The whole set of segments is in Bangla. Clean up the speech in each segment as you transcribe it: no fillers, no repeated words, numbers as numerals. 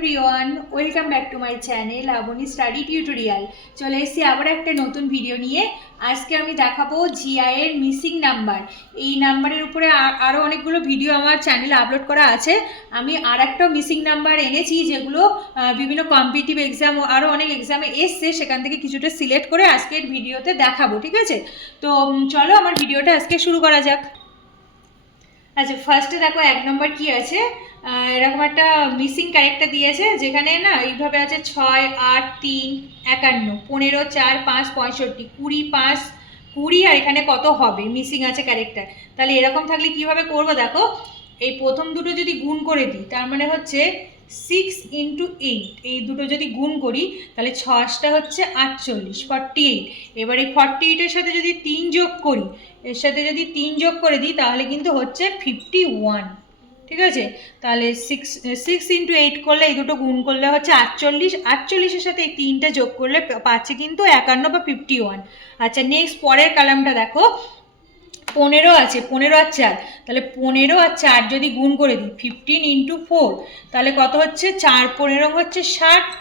Everyone, welcome back to my channel Labani study tutorial. চলে এসেছি আবার একটা নতুন ভিডিও নিয়ে। আজকে আমি দেখাবো জিআই এর মিসিং নাম্বার। এই নাম্বারের উপরে আরও অনেকগুলো ভিডিও আমার চ্যানেলে আপলোড করা আছে। আমি আর একটা মিসিং নাম্বার এনেছি যেগুলো বিভিন্ন কম্পিটিটিভ এক্সাম ও আরও অনেক এক্সামে এসছে, সেখান থেকে কিছুটা সিলেক্ট করে আজকের ভিডিওতে দেখাবো, ঠিক আছে? তো চলো আমার ভিডিওটা আজকে শুরু করা যাক। আচ্ছা, ফার্স্টে দেখো 1 নম্বর কি আছে। এরকম একটা মিসিং ক্যারেক্টার দিয়েছে, যেখানে না এইভাবে আছে 6, 8, 3, 51, 15, 4, 5, 65, 20, 5, 20, আর এখানে কত হবে মিসিং আছে ক্যারেক্টার। তাহলে এরকম থাকলে কিভাবে করবো দেখো, এই প্রথম দুটো যদি গুণ করে দিই তার মানে হচ্ছে 6 × 8, এই দুটো যদি গুণ করি তাহলে 6টা হচ্ছে 48, 48। এবার এই 48-এর সাথে যদি 3 যোগ করি, এর সাথে যদি 3 যোগ করে দিই তাহলে কিন্তু হচ্ছে 51, ঠিক আছে? তাহলে 6 × 8 করলে এই দুটো গুণ করলে হচ্ছে 48, 48-এর সাথে এই 3টা যোগ করলে পাচ্ছে কিন্তু 51 বা 51। আচ্ছা, নেক্সট পরের কলামটা দেখো, 15 আছে, 15 আর 4, তাহলে 15 আর 4 যদি গুণ করে দিই 15 × 4, তাহলে কত হচ্ছে 4 15 হচ্ছে 60,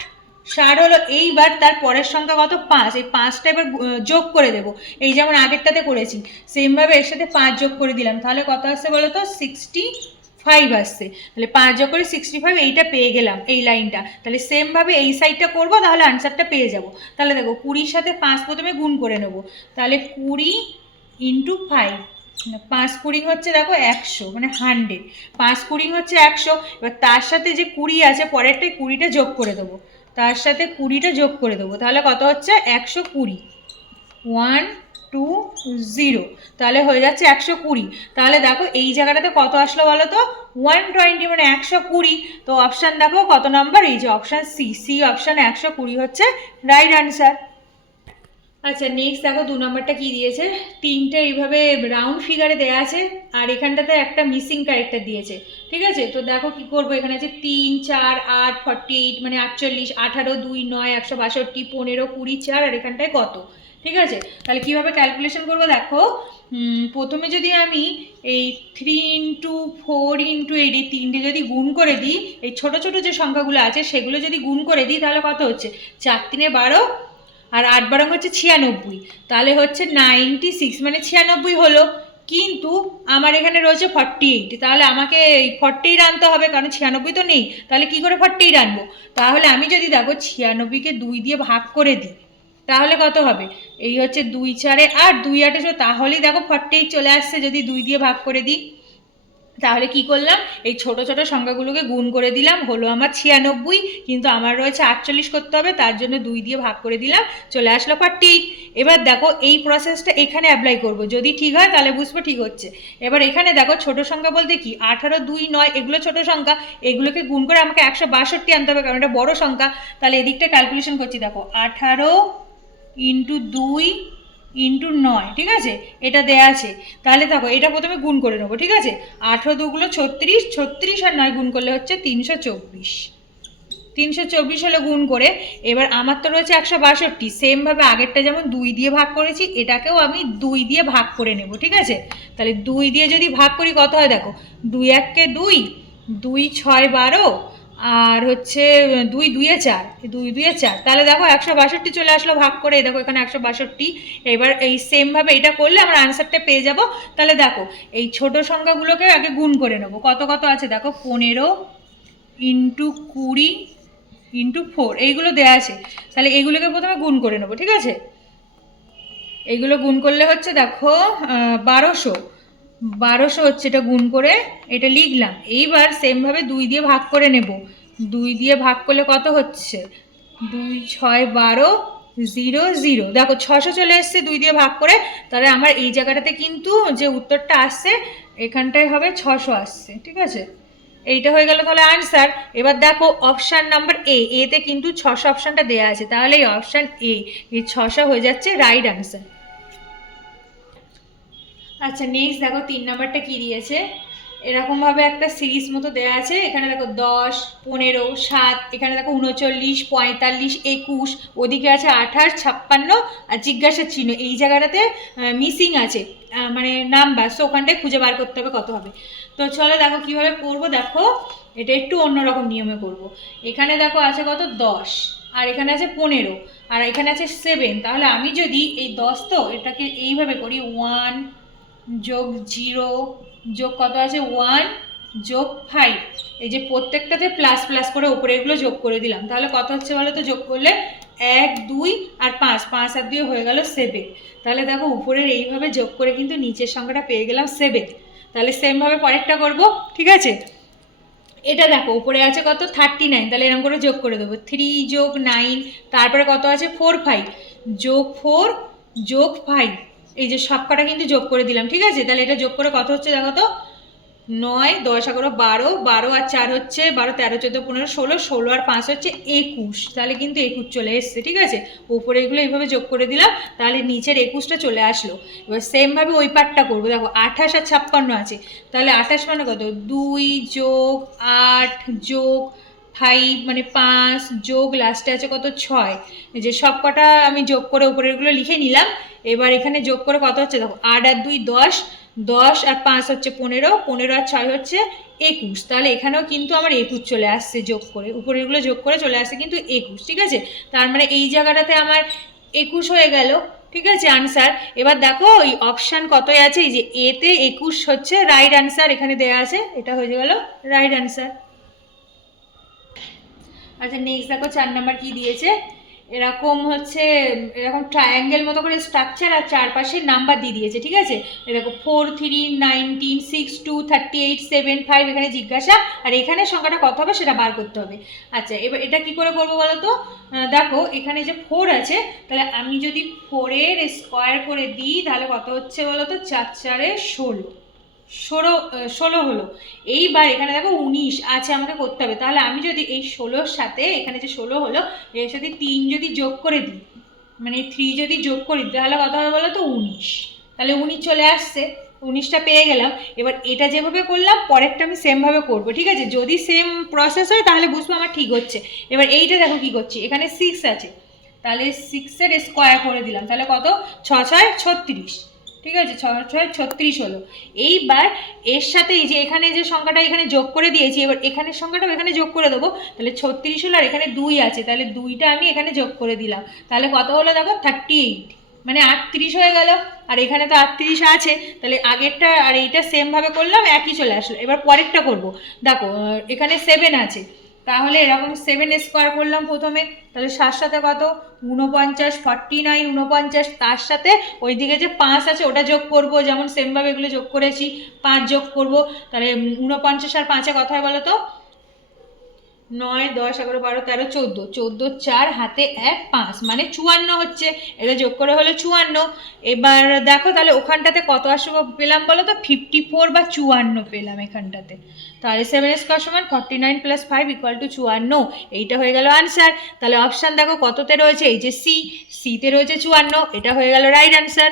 60 হলো। এইবার তার পরের সংখ্যা কত 5, এই 5টা এবার যোগ করে দেবো, এই যেমন আগেরটাতে করেছি সেমভাবে এর সাথে 5 যোগ করে দিলাম, তাহলে কত আসছে বলো তো 65 আসছে। তাহলে 5 যোগ করে 65, এইটা পেয়ে গেলাম এই লাইনটা। তাহলে সেমভাবে এই সাইডটা করবো, তাহলে আনসারটা পেয়ে যাব। তাহলে দেখো 20-র সাথে 5 প্রথমে গুণ করে নেবো, তাহলে 20 × 5, 5 20 হচ্ছে দেখো 100, মানে 100, 5 20 হচ্ছে 100। এবার তার সাথে যে 20 আছে পরেরটাই 20টা যোগ করে দেবো, তার সাথে 20টা যোগ করে দেবো, তাহলে কত হচ্ছে 120, 1 2 0, তাহলে হয়ে যাচ্ছে 120। তাহলে দেখো এই জায়গাটাতে কত আসলো বলো তো 120, মানে 120। তো অপশান দেখো কত নাম্বার, এই যে অপশান সি অপশান 120 হচ্ছে রাইট আনসার। আচ্ছা, নেক্সট দেখো 2 নম্বরটা কি দিয়েছে, 3টে এইভাবে রাউন্ড ফিগারে দেওয়া আছে আর এখানটাতে একটা মিসিং ক্যারেক্টার দিয়েছে, ঠিক আছে? তো দেখো কি করবো, এখানে আছে 3 4 8 48, মানে 48, 18 2 9 162, 15 20 4, আর এখানটায় কত, ঠিক আছে? তাহলে কিভাবে ক্যালকুলেশন করবো দেখো, প্রথমে যদি আমি এই 3 × 4 × 8, এই 3টে যদি গুণ করে দিই, এই ছোট ছোট যে সংখ্যাগুলো আছে সেগুলো যদি গুণ করে দিই তাহলে কত হচ্ছে 4 3 12, আর 8 12 হচ্ছে 96, তাহলে হচ্ছে 96, মানে 96 হলো। কিন্তু আমার এখানে রয়েছে 48, তাহলে আমাকে এই 48 আনতে হবে, কারণ 96 তো নেই। তাহলে কি করে 48 আনবো? তাহলে আমি যদি দেখো 96কে 2 দিয়ে ভাগ করে দিই তাহলে কত হবে, এই হচ্ছে 2 4 8, 2 8 তাহলেই দেখো 48 চলে আসছে যদি 2 দিয়ে ভাগ করে দিই। তাহলে কি করলাম, এই ছোট ছোট সংখ্যাগুলোকে গুণ করে দিলাম, হলো আমার 96, কিন্তু আমার রয়েছে 48 করতে হবে, তার জন্য 2 দিয়ে ভাগ করে দিলাম, চলে আসলো 48। এবার দেখো এই প্রসেসটা এখানে অ্যাপ্লাই করব, যদি ঠিক হয় তাহলে বুঝবো ঠিক হচ্ছে। এবার এখানে দেখো ছোট সংখ্যা বলতে কি 18 2 9, এগুলো ছোট সংখ্যা, এগুলোকে গুণ করে আমাকে 162 আনতে হবে, কারণ এটা বড় সংখ্যা। তাহলে এদিকটা ক্যালকুলেশন করছি, দেখো 18 × 2 × 9, ঠিক আছে? এটা দেয়া আছে, তাহলে দেখো এটা প্রথমে গুণ করে নেবো, ঠিক আছে? 18 2 36, 36 আর 9 গুণ করলে হচ্ছে 324, 324 হলে গুণ করে। এবার আমার তো রয়েছে 162, সেমভাবে আগেরটা যেমন 2 দিয়ে ভাগ করেছি এটাকেও আমি 2 দিয়ে ভাগ করে নেব, ঠিক আছে? তাহলে 2 দিয়ে যদি ভাগ করি কত হয় দেখো, 2 1 কে 2, 2 6 12, আর হচ্ছে 2 2 এ 4, 2 2 এ 4, তাহলে দেখো 162 চলে আসলো ভাগ করে, দেখো এখানে 162। এবার এই সেমভাবে এটা করলে আমরা আনসারটা পেয়ে যাব। তাহলে দেখো এই ছোট সংখ্যাগুলোকে আগে গুণ করে নেবো, কত কত আছে দেখো 15 × 20 × 4, এইগুলো দেওয়া আছে, তাহলে এইগুলোকে প্রথমে গুণ করে নেবো, ঠিক আছে? এইগুলো গুণ করলে হচ্ছে দেখো 1200 হচ্ছে, এটা গুণ করে এটা লিখলাম। এইবার সেমভাবে 2 দিয়ে ভাগ করে নেব, 2 দিয়ে ভাগ করলে কত হচ্ছে 2 6 12 0 0, দেখো 600 চলে এসছে 2 দিয়ে ভাগ করে। তাহলে আমার এই জায়গাটাতে কিন্তু যে উত্তরটা আসছে এখানটায় হবে 600 আসছে, ঠিক আছে? এইটা হয়ে গেল তাহলে আনসার। এবার দেখো অপশান নাম্বার এতে কিন্তু 600 অপশানটা দেওয়া আছে, তাহলে এই অপশান এই 600 হয়ে যাচ্ছে রাইট আনসার। আচ্ছা, নেক্সট দেখো 3 নাম্বারটা কি দিয়েছে, এরকমভাবে একটা সিরিজ মতো দেওয়া আছে, এখানে দেখো 10 15 7, এখানে দেখো 39 45 21, ওদিকে আছে 28 56, আর জিজ্ঞাসার চিহ্ন এই জায়গাটাতে মিসিং আছে, মানে নাম্বার, সো ওখানটায় খুঁজে বার করতে হবে কত হবে। তো চলো দেখো কিভাবে করবো, দেখো এটা একটু অন্যরকম নিয়মে করব। এখানে দেখো আছে কত 10, আর এখানে আছে 15, আর এখানে আছে 7। তাহলে আমি যদি এই 10 তো এটাকে এইভাবে করি, 1 যোগ 0 যোগ কত আছে 1 যোগ 5, এই যে প্রত্যেকটাতে প্লাস প্লাস করে উপরে এগুলো যোগ করে দিলাম। তাহলে কত হচ্ছে বলো তো? যোগ করলে 1 2 আর 5, 5 আর 2 হয়ে গেল 7। তাহলে দেখো উপরের এইভাবে যোগ করে কিন্তু নিচের সংখ্যাটা পেয়ে গেলাম 7। তাহলে সেমভাবে পরেরটা করব, ঠিক আছে? এটা দেখো উপরে আছে কত 39, তাহলে এরকম করে যোগ করে দেবো, 3 যোগ 9, তারপরে কত আছে 4 5 যোগ 4 যোগ 5, এই যে সবকটা কিন্তু যোগ করে দিলাম, ঠিক আছে? তাহলে এটা যোগ করে কত হচ্ছে দেখো তো, 9 10 11 12, 12 আর 4 হচ্ছে 12, 13 14 15 16, 16 আর 5 হচ্ছে 21, তাহলে কিন্তু 21 চলে এসছে, ঠিক আছে? উপরে এগুলো এইভাবে যোগ করে দিলাম, তাহলে নিচের 21টা চলে আসলো। এবার সেমভাবে ওই পার্টটা করবো। দেখো 28 আর 56 আছে, তাহলে 28 মানে কত, 2 যোগ 8 যোগ 5 মানে 5 যোগ লাস্টে আছে কত 6, এই যে সব কটা আমি যোগ করে উপরেরগুলো লিখে নিলাম। এবার এখানে যোগ করে কত হচ্ছে দেখো, 8 আর 2 10, 10 আর 5 হচ্ছে 15, 15 আর 6 হচ্ছে 21, তাহলে এখানেও কিন্তু আমার 21 চলে আসছে যোগ করে, উপরেরগুলো যোগ করে চলে আসছে কিন্তু 21, ঠিক আছে? তার মানে এই জায়গাটাতে আমার 21 হয়ে গেল, ঠিক আছে আনসার। এবার দেখো ওই অপশান কতই আছে, এই যে এতে 21 হচ্ছে রাইট আনসার, এখানে দেয়া আছে, এটা হয়ে গেল রাইট আনসার। আচ্ছা নেক্সট দেখো 4 নাম্বার কি দিয়েছে, এরকম হচ্ছে এরকম ট্রায়াঙ্গেল মতো করে স্ট্রাকচার আর চারপাশে নাম্বার দিয়ে দিয়েছে, ঠিক আছে? দেখো 4 3 19 6 2 38 7 5, এখানে জিজ্ঞাসা, আর এখানে সংখ্যাটা কত হবে সেটা বার করতে হবে। আচ্ছা এবার এটা কি করে করবো বলো তো? দেখো এখানে যে 4 আছে, তাহলে আমি যদি 4-এর স্কোয়ার করে দিই তাহলে কত হচ্ছে বলো তো, 4 4 16, 16 হলো। এইবার এখানে দেখো 19 আছে, আমাকে করতে হবে। তাহলে আমি যদি এই 16-র সাথে এখানে যে 16 হলো এর সাথে 3 যদি যোগ করে দিই, মানে 3 যদি যোগ করি তাহলে কত হবে বলো তো, 19। তাহলে 19 চলে আসছে, 19টা পেয়ে গেলাম। এবার এটা যেভাবে করলাম পরেরটা আমি সেমভাবে করব, ঠিক আছে? যদি সেম প্রসেস হয় তাহলে বুঝবো আমার ঠিক হচ্ছে। এবার এইটা দেখো কি করছি, এখানে 6 আছে, তাহলে 6-এর স্কোয়ার করে দিলাম, তাহলে কত 6 6 36, ঠিক আছে? 6 6 36 হলো। এইবার এর সাথে এই যে এখানে যে সংখ্যাটা এখানে যোগ করে দিয়েছি, এবার এখানের সংখ্যাটাও এখানে যোগ করে দেবো, তাহলে 36 হলো, আর এখানে 2 আছে, তাহলে 2টা আমি এখানে যোগ করে দিলাম, তাহলে কত হলো দেখো 38, মানে 38 হয়ে গেল। আর এখানে তো 38 আছে, তাহলে আগেরটা আর এইটা সেমভাবে করলাম, একই চলে আসলো। এবার পরেরটা করব, দেখো এখানে 7 আছে, তাহলে এরকম 7 স্কোয়ার করলাম প্রথমে, তাহলে 7 সাথে কত 49, 49 49, তার সাথে ওইদিকে যে 5 আছে ওটা যোগ করব, যেমন সেমভাবে এগুলো যোগ করেছি, 5 যোগ করব, তাহলে 49 আর 5-এ কত হয় বলো তো, 9 10 11 12 13 14, 14 4 হাতে 1 5 মানে 54 হচ্ছে, এটা যোগ করে হলো 54। এবার দেখো তাহলে ওখানটাতে কত আসবে পেলাম বলো তো, 54 বা 54 পেলাম এখানটাতে। তাহলে 7 স্কোয়ার সমান 49 + 5 = 54, এইটা হয়ে গেল আনসার। তাহলে অপশান দেখো কততে রয়েছে, এই যে সিতে রয়েছে 54, এটা হয়ে গেল রাইট আনসার।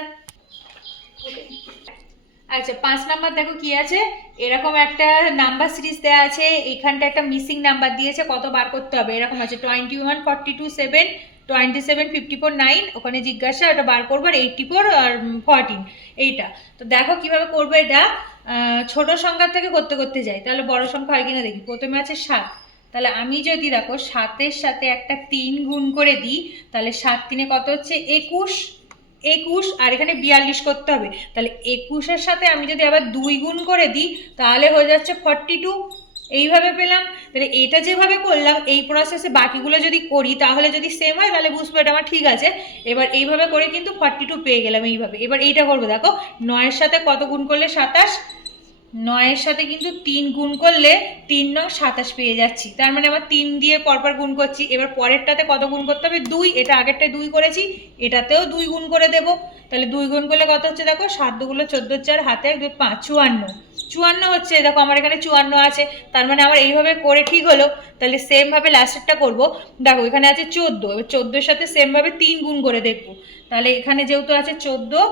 আচ্ছা 5 নাম্বার দেখো কি আছে, এরকম একটা নাম্বার সিরিজ দেওয়া আছে, এখানটা একটা মিসিং নাম্বার দিয়েছে, কত বার করতে হবে এরকম আছে, 21 42 7 27 54 9, ওখানে জিজ্ঞাসা, ওটা বার করবো, আর 84 আর 14, এইটা। তো দেখো কিভাবে করবো এটা, ছোট সংখ্যা থেকে করতে করতে যাই, তাহলে বড় সংখ্যা হয় কিনা দেখি। প্রথমে আছে 7, তাহলে আমি যদি দেখো 7-এর সাথে একটা 3 গুণ করে দিই, তাহলে 7 3 কত হচ্ছে 21, 21, আর এখানে 42 করতে হবে, তাহলে 21-এর সাথে আমি যদি আবার 2 গুণ করে দিই তাহলে হয়ে যাচ্ছে 42, এইভাবে পেলাম। তাহলে এটা যেভাবে করলাম এই প্রসেসে বাকিগুলো যদি করি তাহলে যদি সেম হয় তাহলে বুঝবো এটা আমার ঠিক আছে। এবার এইভাবে করে কিন্তু 42 পেয়ে গেলাম এইভাবে। এবার এইটা করবো, দেখো 9-এর সাথে কত গুণ করলে 27, 9-এর সাথে কিন্তু 3 গুণ করলে 3 9 27 পেয়ে যাচ্ছি, তার মানে আবার 3 দিয়ে পরপর গুণ করছি। এবার পরেরটাতে কত গুণ করতে হবে, 2, এটা আগেরটায় 2 করেছি, এটাতেও 2 গুণ করে দেবো, তাহলে 2 গুণ করলে কত হচ্ছে দেখো, 7 2 14 4 হাতে 2 5 54, 54 হচ্ছে, দেখো আমার এখানে 54 আছে, তার মানে আমার এইভাবে করে ঠিক হলো। তাহলে সেমভাবে লাস্টেরটা করবো, দেখো এখানে আছে 14, এবার 14-এর সাথে সেমভাবে 3 গুণ করে দেখবো, তাহলে এখানে যেহেতু আছে 14,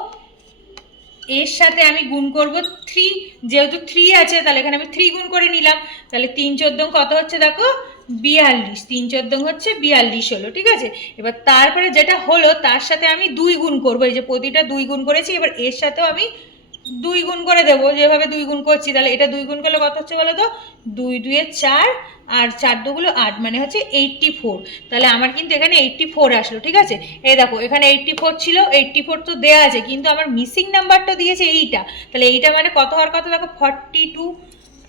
এর সাথে আমি গুণ করব 3, যেহেতু 3 আছে তাহলে এখানে আমি 3 গুণ করে নিলাম, তাহলে 3 14 কত হচ্ছে দেখো 42, 3 14 হচ্ছে 42 হলো, ঠিক আছে? এবার তারপরে যেটা হলো তার সাথে আমি 2 গুণ করবো, এই যে প্রতিটা 2 গুণ করেছি, এবার এর সাথেও আমি 2 গুণ করে দেবো, যেভাবে 2 গুণ করছি। তাহলে এটা 2 গুণ করলে কত হচ্ছে বলো তো, 2 2 4 আর 4 2 8, মানে হচ্ছে 84। তাহলে আমার কিন্তু এখানে 84 আসলো, ঠিক আছে। এই দেখো এখানে 84 ছিল, 84 তো দেওয়া আছে, কিন্তু আমার মিসিং নাম্বারটা দিয়েছে এইটা। তাহলে এইটা মানে কত হওয়ার কথা দেখো,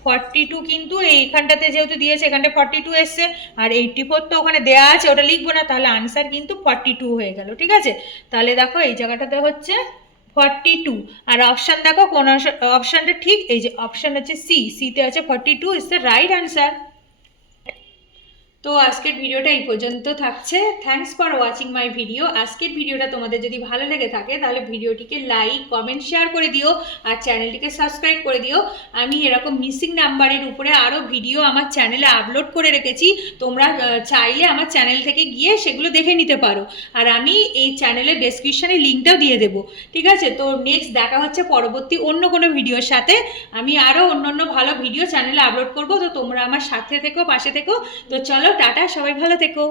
42 কিন্তু এইখানটাতে যেহেতু দিয়েছে এখানটা 42 এসছে, আর 84 তো ওখানে দেওয়া আছে, ওটা লিখবো না, তাহলে আনসার কিন্তু 42 হয়ে গেল, ঠিক আছে। তাহলে দেখো এই জায়গাটাতে হচ্ছে 42, আর অপশান দেখো কোন অপশানটা ঠিক, এই যে অপশান হচ্ছে সিতে আছে 42 ইজ দ্য রাইট আনসার। তো আজকের ভিডিওটা এই পর্যন্ত থাকছে। Thanks for watching my video. আজকের ভিডিওটা তোমাদের যদি ভালো লেগে থাকে তাহলে ভিডিওটিকে লাইক কমেন্ট শেয়ার করে দিও, আর চ্যানেলটিকে সাবস্ক্রাইব করে দিও। আমি এরকম মিসিং নাম্বারের উপরে আরও ভিডিও আমার চ্যানেলে আপলোড করে রেখেছি, তোমরা চাইলে আমার চ্যানেল থেকে গিয়ে সেগুলো দেখে নিতে পারো, আর আমি এই চ্যানেলের ডেসক্রিপশানে লিঙ্কটাও দিয়ে দেবো, ঠিক আছে। তো নেক্সট দেখা হচ্ছে পরবর্তী অন্য কোনো ভিডিওর সাথে। আমি আরও অন্য ভালো ভিডিও চ্যানেলে আপলোড করবো, তো তোমরা আমার সাথে থেকো, পাশে থেকো। তো চলো টাটা, সবাই ভালো থেকো।